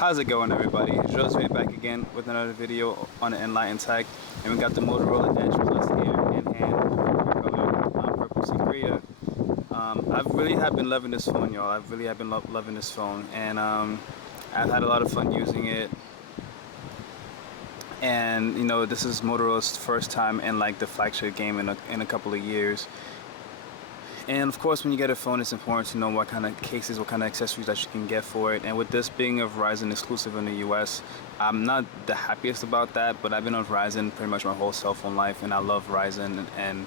How's it going, everybody? Josue back again with another video on the Enlightened Tech, and we got the Motorola Edge Plus here in hand, purple Secret. I really have been loving this phone, y'all. I really have been loving this phone, and I've had a lot of fun using it. And you know, this is Motorola's first time in like the flagship game in a couple of years. And of course, when you get a phone, it's important to know what kind of cases, what kind of accessories that you can get for it. And with this being a Verizon exclusive in the US, I'm not the happiest about that, but I've been on Verizon pretty much my whole cell phone life, and I love Verizon. And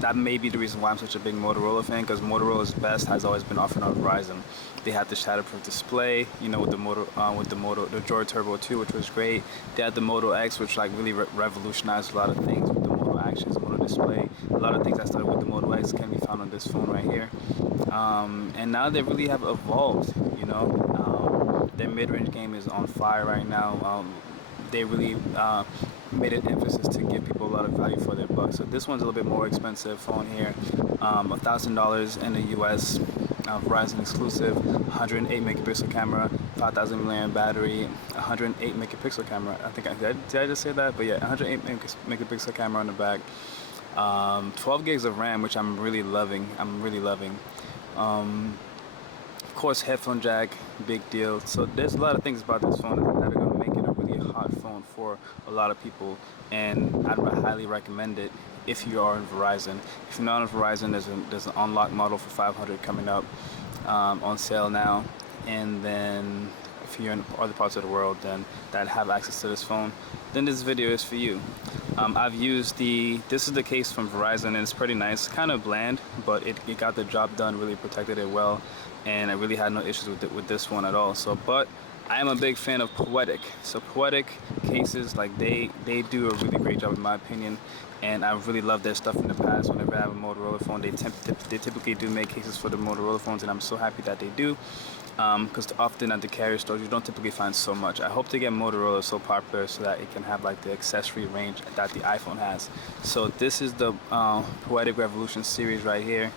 that may be the reason why I'm such a big Motorola fan, because Motorola's best has always been offered on Verizon. They had the shatterproof display, you know, with the Joy Turbo 2, which was great. They had the Moto X, which like really revolutionized a lot of things with the Moto Actions, Moto Display. A lot of things that started with the Moto X can be found on this phone right here. And now they really have evolved, you know. Their mid-range game is on fire right now. They really made an emphasis to give people a lot of value for their buck. So this one's a little bit more expensive phone here, $1,000 in the US, Verizon exclusive, 108 megapixel camera, 5,000 milliamp battery, 108 megapixel camera. I think did I just say that? But yeah, 108 megapixel camera on the back, 12 gigs of RAM, which I'm really loving. Of course, headphone jack, big deal. So there's a lot of things about this phone that are going to make it a really hot phone for a lot of people, and I'd highly recommend it if you are in Verizon. If you're not on Verizon, there's an unlocked model for 500 coming up on sale now, and then if you're in other parts of the world then that have access to this phone, then this video is for you. I've used this is the case from Verizon, and it's pretty nice, kind of bland, but it got the job done, really protected it well, and I really had no issues with this one at all. So, but I am a big fan of Poetic. So Poetic cases, like they do a really great job in my opinion, and I really love their stuff in the past. Whenever I have a Motorola phone, they typically do make cases for the Motorola phones, and I'm so happy that they do, because often at the carrier stores you don't typically find so much. I hope to get Motorola so popular so that it can have like the accessory range that the iPhone has. So this is the Poetic Revolution series right here.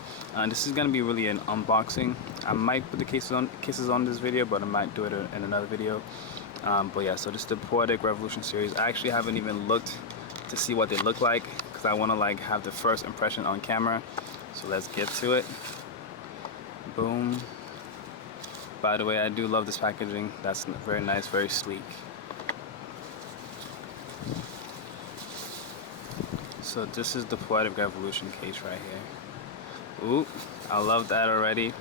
This is going to be really an unboxing. I might put the cases on this video, but I might do it in another video. But yeah, so this is the Poetic Revolution series. I actually haven't even looked to see what they look like, because I want to like have the first impression on camera. So let's get to it. Boom. By the way, I do love this packaging. That's very nice, very sleek. So this is the Poetic Revolution case right here. Ooh, I love that already.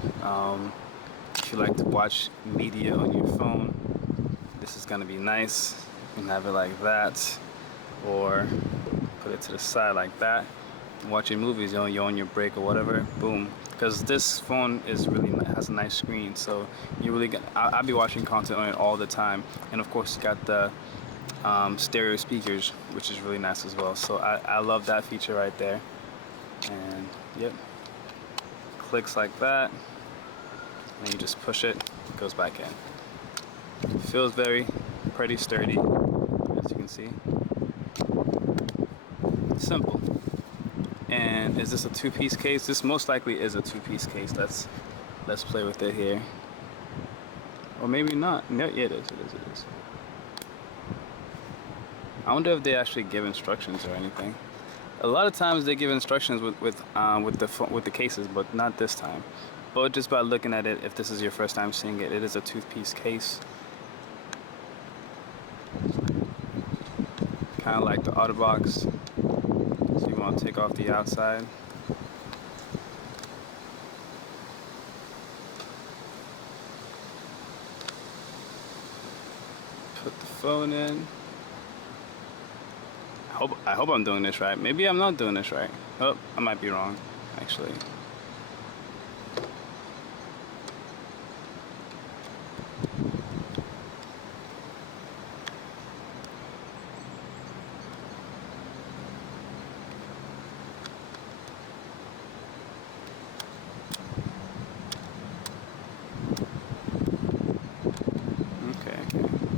If you like to watch media on your phone, this is gonna be nice. You can have it like that, or put it to the side like that. Watching movies, you know, you're on your break or whatever. Boom. Because this phone is really has a nice screen, so you really I'll be watching content on it all the time. And of course, you got the stereo speakers, which is really nice as well. So I love that feature right there. And yep, clicks like that, and you just push it, it goes back in. Feels pretty sturdy, as you can see. Simple. And is this a two-piece case? This most likely is a two-piece case. Let's play with it here. Or maybe not. No, yeah, it is. I wonder if they actually give instructions or anything. A lot of times they give instructions with the cases, but not this time. But just by looking at it, if this is your first time seeing it, it is a two-piece case. Kind of like the OtterBox. So you want to take off the outside. Put the phone in. I hope I'm doing this right. Maybe I'm not doing this right. Oh, I might be wrong, actually.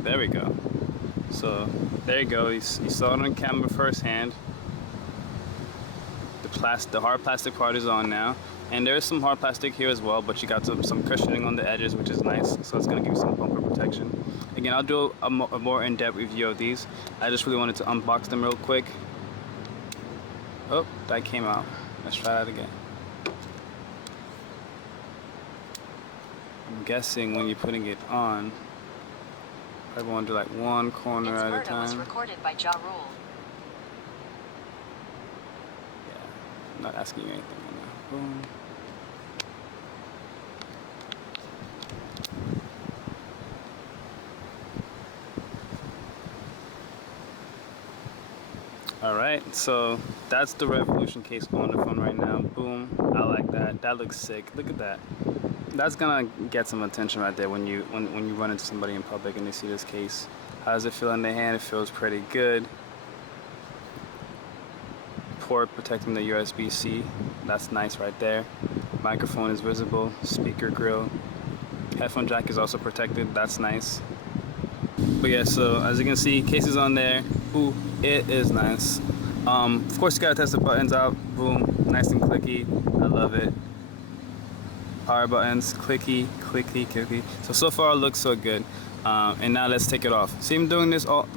There we go. So there you go. You saw it on camera firsthand. The hard plastic part is on now. And there is some hard plastic here as well, but you got some cushioning on the edges, which is nice. So it's gonna give you some bumper protection. Again, I'll do a more in-depth review of these. I just really wanted to unbox them real quick. Oh, that came out. Let's try that again. I'm guessing when you're putting it on, I want to do like one corner at a time. Was recorded by Ja Rule. Yeah, I'm not asking you anything on that. Boom. Alright, so that's the Revolution case on the phone right now. Boom. I like that. That looks sick. Look at that. That's gonna get some attention right there when you run into somebody in public and they see this case. How does it feel in their hand? It feels pretty good. Port protecting the USB-C. That's nice right there. Microphone is visible. Speaker grill. Headphone jack is also protected. That's nice. But yeah, so as you can see, case is on there. Ooh, it is nice. Of course, you gotta test the buttons out. Boom, nice and clicky. I love it. Power buttons, clicky, clicky, clicky. So far it looks so good. And now let's take it off. See, I'm doing this all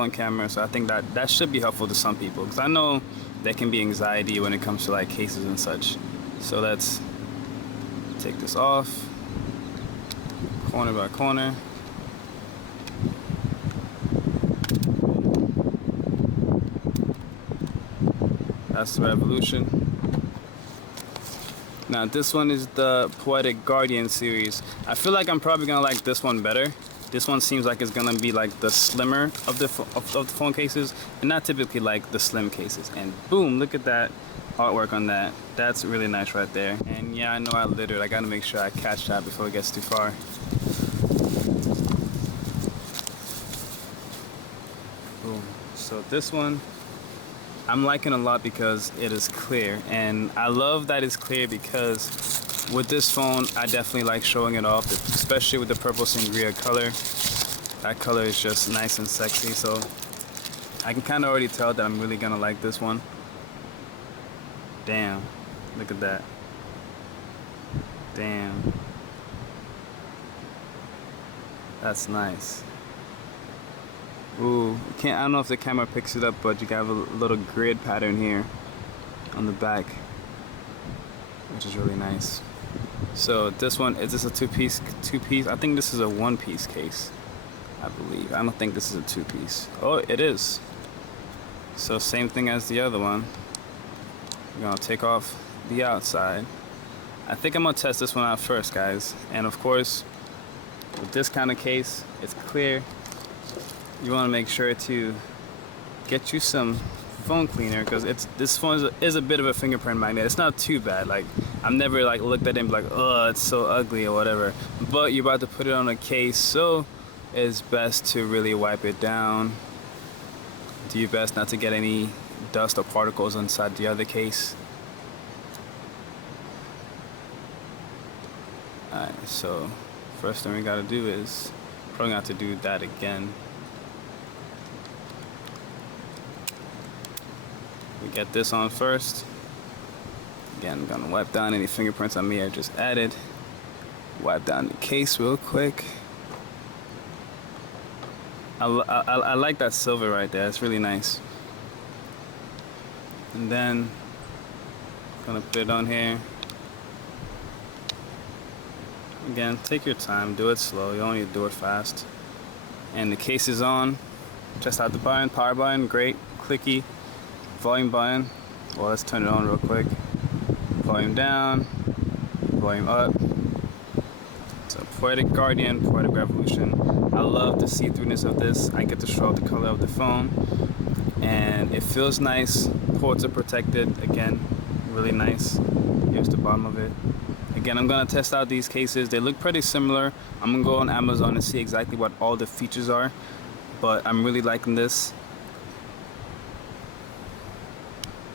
on camera, so I think that should be helpful to some people, because I know there can be anxiety when it comes to like cases and such. So let's take this off, corner by corner. That's the Revolution. Now this one is the Poetic Guardian series. I feel like I'm probably gonna like this one better. This one seems like it's gonna be like the slimmer of the phone cases, and not typically like the slim cases. And boom, look at that artwork on that. That's really nice right there. And yeah, I know I littered. I gotta make sure I catch that before it gets too far. Boom. So this one I'm liking a lot because it is clear, and I love that it's clear because with this phone I definitely like showing it off, especially with the purple sangria color. That color is just nice and sexy, so I can kind of already tell that I'm really gonna like this one. Damn, look at that. Damn, that's nice. Ooh, I don't know if the camera picks it up, but you have a little grid pattern here on the back, which is really nice. So this one, is this a two-piece? I think this is a one-piece case, I believe. I don't think this is a two-piece. Oh, it is. So same thing as the other one. We're gonna take off the outside. I think I'm gonna test this one out first, guys. And of course, with this kind of case, it's clear. You want to make sure to get you some phone cleaner, because this phone is a bit of a fingerprint magnet. It's not too bad. Like, I've never like looked at it and be like, oh, it's so ugly or whatever. But you're about to put it on a case, so it's best to really wipe it down. Do your best not to get any dust or particles inside the other case. Alright, so first thing we gotta do is probably have to do that again. We get this on first. Again, I'm gonna wipe down any fingerprints I may have just added. Wipe down the case real quick. I like that silver right there. It's really nice. And then gonna put it on here. Again, take your time. Do it slow. You don't need to do it fast. And the case is on. Just out the button, power button, great, clicky. Volume button, well, let's turn it on real quick. Volume down, volume up. So Poetic Guardian, Poetic Revolution. I love the see-throughness of this. I get to show the color of the phone, and it feels nice. Ports are protected, again, really nice. Here's the bottom of it. Again, I'm gonna test out these cases. They look pretty similar. I'm gonna go on Amazon and see exactly what all the features are, but I'm really liking this.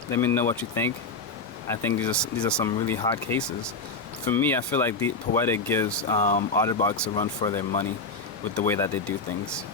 Let me know what you think. I think these are some really hot cases. For me, I feel like the Poetic gives OtterBox a run for their money with the way that they do things.